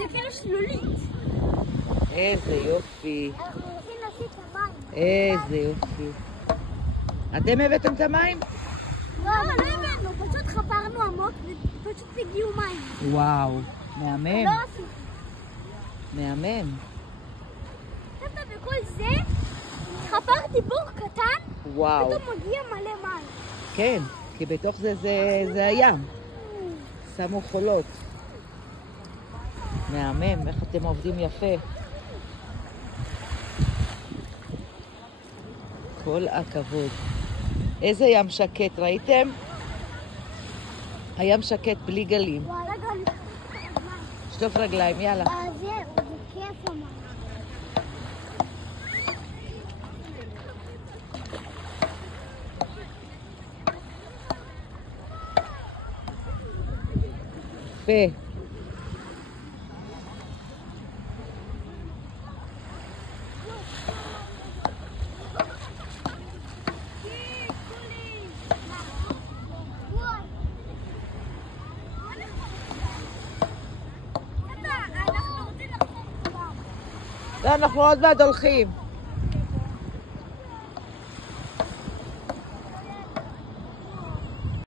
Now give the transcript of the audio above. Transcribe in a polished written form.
זה כאילו שלולית. איזה יופי. אנחנו רוצים להוציא את המים. איזה יופי. אתם הבאתם את המים? לא הבאנו, פשוט חברנו עמוק ופשוט הגיעו מים. וואו, מהמם. לא עשינו. מהמם. אתה בכל זה, חפרתי בור קטן, וואו. פתאום מגיע מלא מים. כן, כי בתוך זה הים. שמו חולות. מהמם, איך אתם עובדים יפה. כל הכבוד. איזה ים שקט, ראיתם? הים שקט בלי גלים. רגע, אני שטוף רגליים, יאללה. זה כיף המים. יפה. לא, אנחנו עוד מעט הולכים.